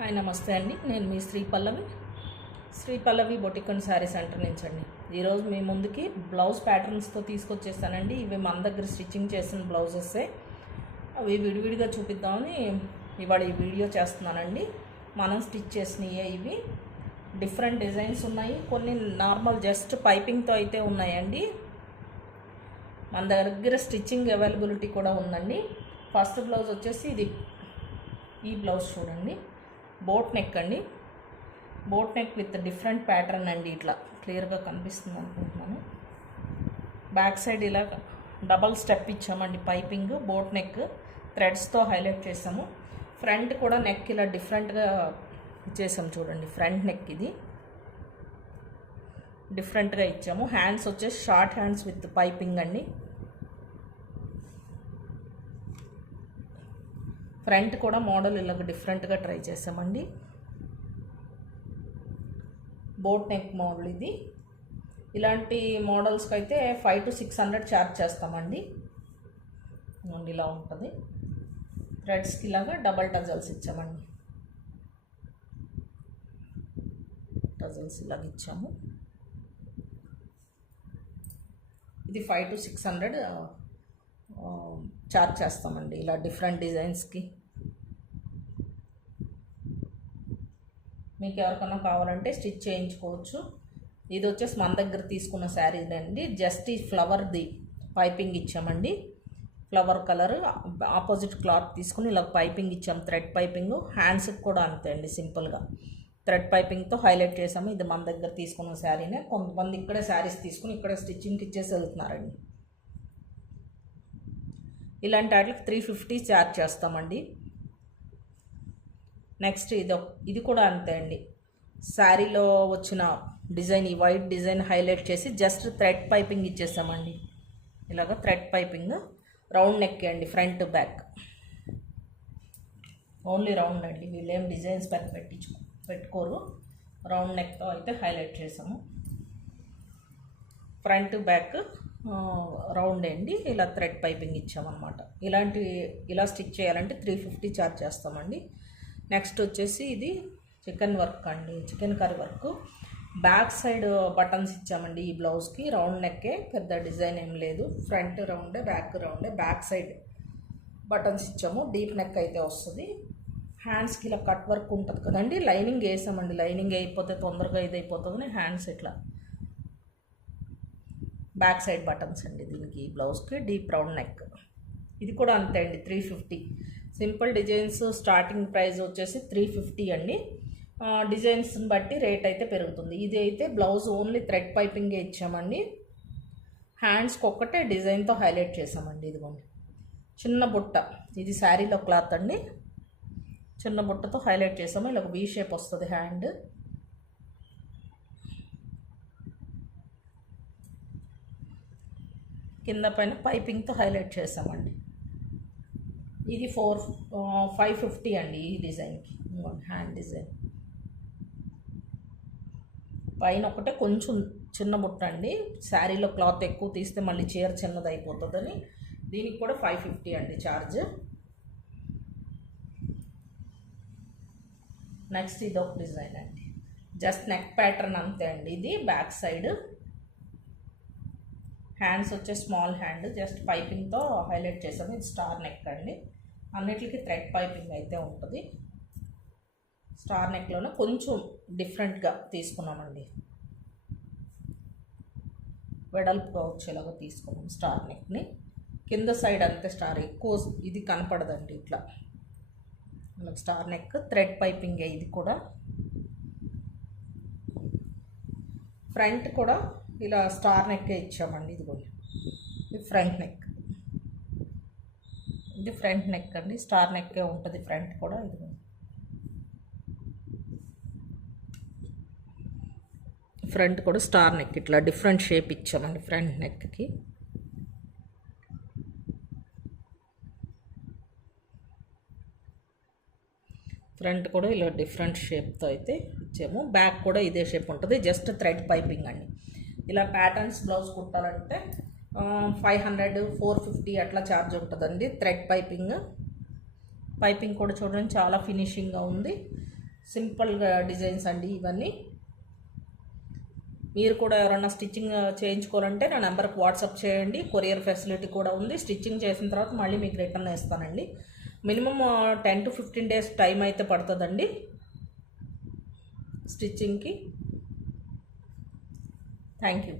Hi నమస్తే అండి. నేను మీ శ్రీ పల్లవి బొటిక్ అండ్ శారీ సెంటర్ నుంచి అండి. ఈరోజు మీ ముందుకి బ్లౌజ్ ప్యాటర్న్స్తో తీసుకొచ్చేస్తానండి. ఇవి మన దగ్గర స్టిచ్చింగ్ చేసిన బ్లౌజెస్సే. అవి విడివిడిగా చూపిద్దామని ఇవాళ ఈ వీడియో చేస్తున్నానండి. మనం స్టిచ్ చేసినవే ఇవి. డిఫరెంట్ డిజైన్స్ ఉన్నాయి, కొన్ని నార్మల్ జస్ట్ పైపింగ్తో అయితే ఉన్నాయండి. మన దగ్గర స్టిచ్చింగ్ అవైలబిలిటీ కూడా ఉందండి. ఫస్ట్ బ్లౌజ్ వచ్చేసి ఇది. ఈ బ్లౌజ్ చూడండి, బోట్ నెక్ అండి. Boat neck with different pattern అండి. ఇట్లా క్లియర్గా కనిపిస్తుంది అనుకుంటున్నాను. బ్యాక్ సైడ్ ఇలా డబల్ స్టెప్ ఇచ్చామండి. పైపింగ్ బోట్ నెక్ థ్రెడ్స్తో హైలైట్ చేసాము. ఫ్రంట్ కూడా నెక్ ఇలా డిఫరెంట్గా ఇచ్చేసాము చూడండి. ఫ్రంట్ నెక్ ఇది డిఫరెంట్గా ఇచ్చాము. హ్యాండ్స్ వచ్చేసి షార్ట్ హ్యాండ్స్ విత్ పైపింగ్ అండి. ఫ్రంట్ కూడా మోడల్ ఇలాగ డిఫరెంట్గా ట్రై చేసామండి. బోట్ నెక్ మోడల్ ఇది. ఇలాంటి మోడల్స్కి అయితే 500 to 600 ఛార్జ్ చేస్తామండి. ఇలా ఉంటుంది. థ్రెడ్స్కి ఇలాగా డబల్ టజల్స్ ఇచ్చామండి. టజల్స్ ఇలాగ ఇచ్చాము. ఇది 500 to 600 ఛార్జ్ చేస్తామండి ఇలా డిఫరెంట్ డిజైన్స్కి. మీకు ఎవరికైనా కావాలంటే స్టిచ్ చేయించుకోవచ్చు. ఇది వచ్చేసి మన దగ్గర తీసుకున్న శారీ అండి. జస్ట్ ఈ ఫ్లవర్ది పైపింగ్ ఇచ్చామండి. ఫ్లవర్ కలర్ ఆపోజిట్ క్లాత్ తీసుకుని ఇలా పైపింగ్ ఇచ్చాము. Thread piping. హ్యాండ్స్కి కూడా అంతే అండి, సింపుల్గా థ్రెడ్ పైపింగ్తో హైలైట్ చేసాము. ఇది మన దగ్గర తీసుకున్న శారీనే. కొంతమంది ఇక్కడే శారీస్ తీసుకుని ఇక్కడ స్టిచ్చింగ్కి ఇచ్చేసి వెళ్తున్నారండి. ఇలాంటి వాటికి 350 ఛార్జ్ చేస్తామండి. నెక్స్ట్ ఇది కూడా అంతే అండి. శారీలో వచ్చిన డిజైన్, ఈ వైట్ డిజైన్ హైలైట్ చేసి జస్ట్ థ్రెడ్ పైపింగ్ ఇచ్చేసామండి. ఇలాగ థ్రెడ్ పైపింగ్. రౌండ్ నెక్ అండి, ఫ్రంట్ బ్యాక్ ఓన్లీ రౌండ్ అండి. వీళ్ళేం డిజైన్స్ పెట్టుకోరు. రౌండ్ నెక్తో అయితే హైలైట్ చేసాము. ఫ్రంట్ బ్యాక్ రౌండ్ అండి. ఇలా థ్రెడ్ పైపింగ్ ఇచ్చామన్నమాట. ఇలా స్టిచ్ చేయాలంటే 350 ఛార్జ్ చేస్తామండి. నెక్స్ట్ వచ్చేసి ఇది చికెన్ వర్క్ అండి, chicken curry work. Back side buttons ఇచ్చామండి ఈ బ్లౌజ్కి. రౌండ్ నెక్కే, పెద్ద డిజైన్ ఏం లేదు. ఫ్రంట్ రౌండే, బ్యాక్ రౌండే. బ్యాక్ సైడ్ బటన్స్ ఇచ్చాము. డీప్ నెక్ అయితే వస్తుంది. హ్యాండ్స్కి ఇలా కట్ వర్క్ ఉంటుంది కదండి. లైనింగ్ వేసామండి. లైనింగ్ అయిపోతే తొందరగా ఇది అయిపోతుందని హ్యాండ్స్ ఇట్లా బ్యాక్ సైడ్ బటన్స్ అండి దీనికి. బ్లౌజ్కి డీప్ రౌండ్ నెక్. ఇది కూడా అంతే అండి, 350. సింపుల్ డిజైన్స్ స్టార్టింగ్ ప్రైస్ వచ్చేసి 350 అండి. డిజైన్స్ని బట్టి రేట్ అయితే పెరుగుతుంది. ఇది అయితే బ్లౌజ్ ఓన్లీ థ్రెడ్ పైపింగే ఇచ్చామండి. హ్యాండ్స్కి ఒక్కటే డిజైన్తో హైలైట్ చేసామండి. ఇదిగోండి చిన్న బుట్ట, ఇది శారీలో క్లాత్ అండి. చిన్న బుట్టతో హైలైట్ చేసాము. ఇలా ఒక వీ షేప్ వస్తుంది హ్యాండ్. కింద పైన పైపింగ్తో హైలైట్ చేసామండి. ఇది 550 అండి ఈ డిజైన్కి. హ్యాండ్ డిజైన్ పైన ఒకటే కొంచెం చిన్న బుట్ట అండి. శారీలో క్లాత్ ఎక్కువ తీస్తే మళ్ళీ చీర చిన్నది అయిపోతుందని దీనికి కూడా 550 అండి ఛార్జ్. నెక్స్ట్ ఇది ఒక డిజైన్ అండి. జస్ట్ నెక్ ప్యాటర్న్ అంతే అండి. ఇది బ్యాక్ సైడ్. హ్యాండ్స్ వచ్చే స్మాల్ హ్యాండ్, జస్ట్ పైపింగ్తో హైలైట్ చేసాము. ఇది స్టార్ నెక్ అండి. అన్నిటికీ థ్రెడ్ పైపింగ్ అయితే ఉంటుంది. స్టార్ నెక్లోనే కొంచెం డిఫరెంట్గా తీసుకున్నామండి. వెడల్పుగా వచ్చేలాగా తీసుకున్నాం స్టార్ నెక్ని. కింద సైడ్ అంతే స్టార్, ఎక్కువ ఇది కనపడదండి. ఇట్లా స్టార్ నెక్ థ్రెడ్ పైపింగే. ఇది కూడా ఫ్రంట్ కూడా ఇలా స్టార్ నెక్కే ఇచ్చామండి. ఇదిగోండి ఇది ఫ్రంట్ నెక్. ఇది ఫ్రంట్ నెక్ అండి. స్టార్ నెక్కే ఉంటుంది ఫ్రంట్ కూడా. ఇదిగోండి ఫ్రంట్ కూడా స్టార్ నెక్. ఇట్లా డిఫరెంట్ షేప్ ఇచ్చామండి ఫ్రంట్ నెక్కి. ఫ్రంట్ కూడా ఇలా డిఫరెంట్ షేప్తో అయితే ఇచ్చాము. బ్యాక్ కూడా ఇదే షేప్ ఉంటుంది. జస్ట్ థ్రెడ్ పైపింగ్ అండి. ఇలా ప్యాటర్న్స్ బ్లౌజ్ కుట్టాలంటే 500, 450 అట్లా ఛార్జ్ ఉంటుందండి. థ్రెడ్ పైపింగ్ కూడా చూడండి చాలా ఫినిషింగ్గా ఉంది. సింపుల్గా డిజైన్స్ అండి ఇవన్నీ. మీరు కూడా ఎవరైనా స్టిచ్చింగ్ చేయించుకోవాలంటే నా నెంబర్కి వాట్సాప్ చేయండి. కొరియర్ ఫెసిలిటీ కూడా ఉంది. స్టిచ్చింగ్ చేసిన తర్వాత మళ్ళీ మీకు రిటర్న్ ఇస్తానండి. మినిమం 10 to 15 days టైం అయితే పడుతుందండి స్టిచ్చింగ్కి. Thank you.